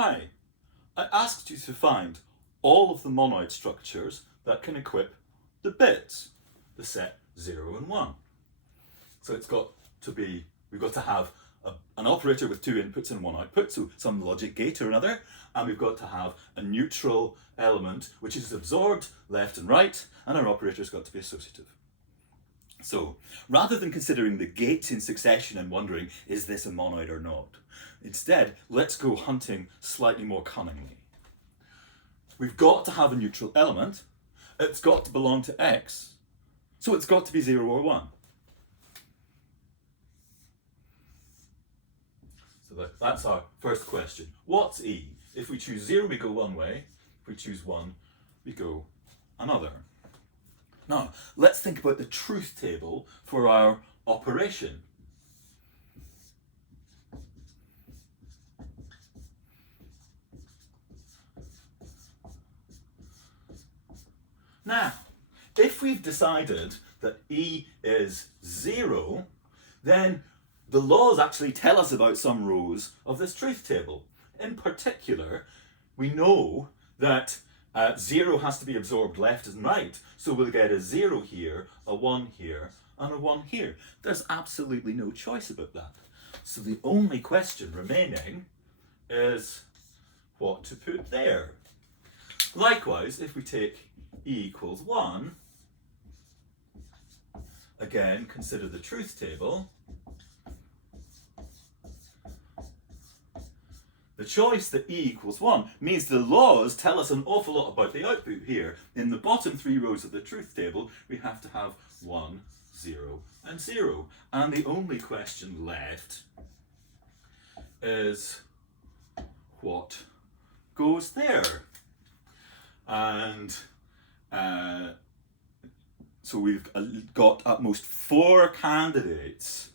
Hi, I asked you to find all of the monoid structures that can equip the bits, the set 0 and 1. So we've got to have an operator with two inputs and one output, so some logic gate or another, and we've got to have a neutral element which is absorbed left and right, and our operator's got to be associative. So rather than considering the gates in succession and wondering, is this a monoid or not? Instead, let's go hunting slightly more cunningly. We've got to have a neutral element. It's got to belong to X, so it's got to be 0 or 1. So that's our first question. What's E? If we choose 0, we go one way. If we choose 1, we go another. Now, let's think about the truth table for our operation. Now, if we've decided that E is 0, then the laws actually tell us about some rows of this truth table. In particular, we know that 0 has to be absorbed left and right, so we'll get a 0 here, a 1 here, and a 1 here. There's absolutely no choice about that. So the only question remaining is what to put there. Likewise, if we take E equals 1, again, consider the truth table. The choice that E equals 1 means the laws tell us an awful lot about the output here. In the bottom 3 rows of the truth table, we have to have 1, 0, and 0. And the only question left is what goes there? And so we've got at most 4 candidates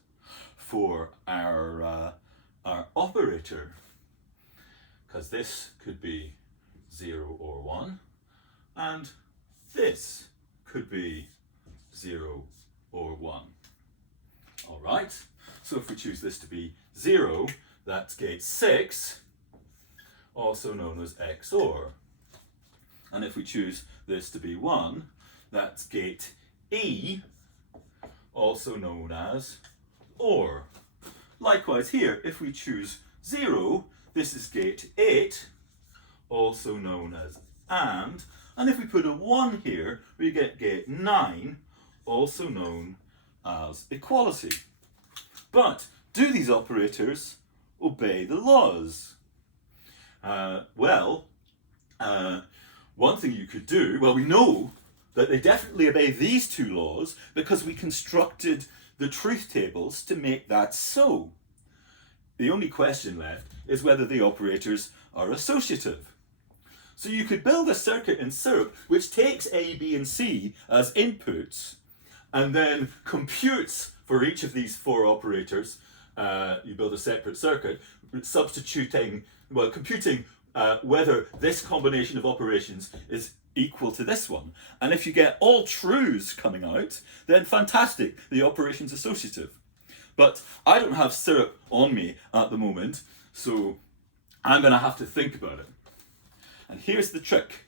for our operator, because this could be 0 or 1, and this could be 0 or 1. All right, so if we choose this to be 0, that's gate 6, also known as XOR. And if we choose this to be 1, that's gate E, also known as OR. Likewise here, if we choose 0, this is gate 8, also known as AND. And if we put a 1 here, we get gate 9, also known as equality. But do these operators obey the laws? One thing you could do, well, we know that they definitely obey these 2 laws because we constructed the truth tables to make that so. The only question left is whether the operators are associative. So you could build a circuit in syrup which takes A, B, and C as inputs and then computes for each of these 4 operators. You build a separate circuit, computing whether this combination of operations is equal to this one. And if you get all trues coming out, then fantastic, the operation's associative. But I don't have syrup on me at the moment, so I'm going to have to think about it. And here's the trick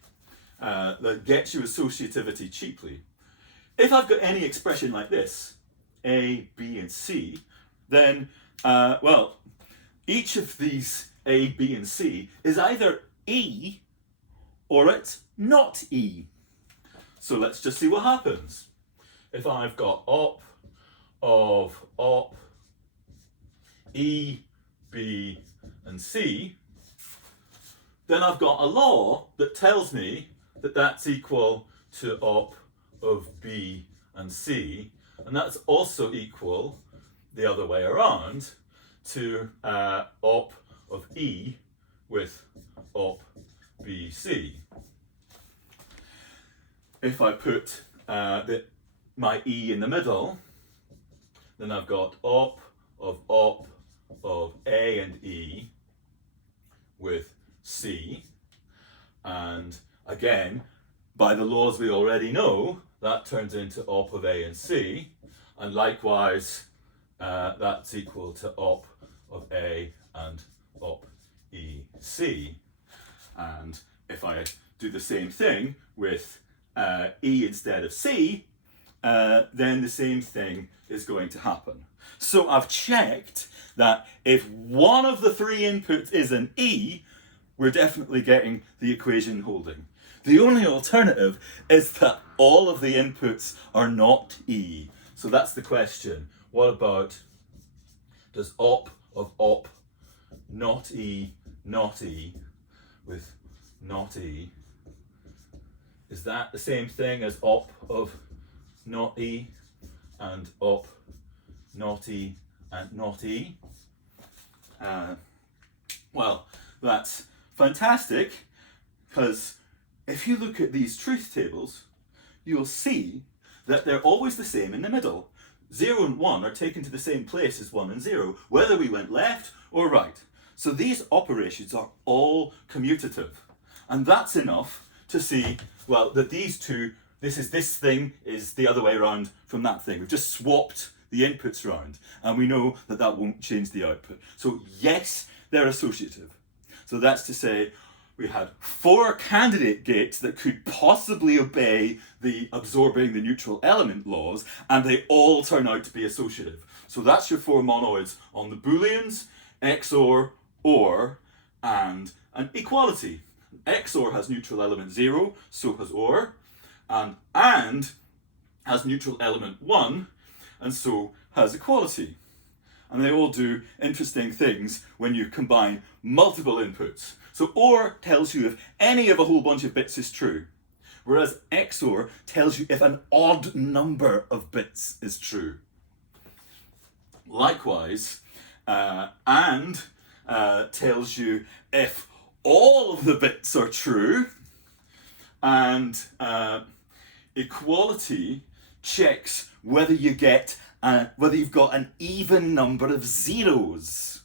that gets you associativity cheaply. If I've got any expression like this, A, B, and C, then, each of these A, B, and C is either E or it's not E. So let's just see what happens. If I've got op of op E, B, and C, then I've got a law that tells me that that's equal to op of B and C, and that's also equal the other way around to op of E with op BC. If I put my E in the middle, then I've got op of A and E with C, and again, by the laws we already know, that turns into op of A and C, and likewise that's equal to op of A and op E, C. And if I do the same thing with E instead of C, then the same thing is going to happen. So I've checked that if one of the three inputs is an E, we're definitely getting the equation holding. The only alternative is that all of the inputs are not E. So that's the question. What about, does op of op not E with not E, is that the same thing as op of not E and op not E and not E? Well, that's fantastic, because if you look at these truth tables, you'll see that they're always the same in the middle. 0 and 1 are taken to the same place as 1 and 0, whether we went left or right. So these operations are all commutative. And that's enough to see, well, that these two, this thing is the other way around from that thing. We've just swapped the inputs around, and we know that that won't change the output. So yes, they're associative. So that's to say, we had 4 candidate gates that could possibly obey the absorbing the neutral element laws, and they all turn out to be associative. So that's your 4 monoids on the booleans, XOR, OR, and an equality. XOR has neutral element 0, so has OR, and has neutral element 1, and so has equality. And they all do interesting things when you combine multiple inputs. So OR tells you if any of a whole bunch of bits is true, whereas XOR tells you if an odd number of bits is true. Likewise, AND tells you if all of the bits are true, and equality checks whether you've got an even number of zeros.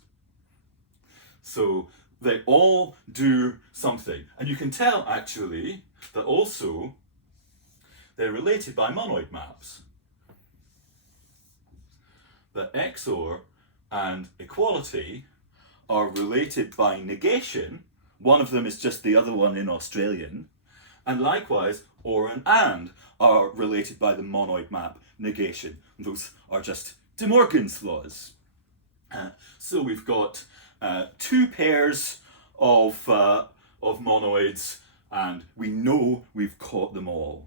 So they all do something. And you can tell, actually, that also they're related by monoid maps. That XOR and equality are related by negation. One of them is just the other one in Australian. And likewise, OR and are related by the monoid map negation. Those are just De Morgan's laws. So we've got 2 pairs of monoids, and we know we've caught them all.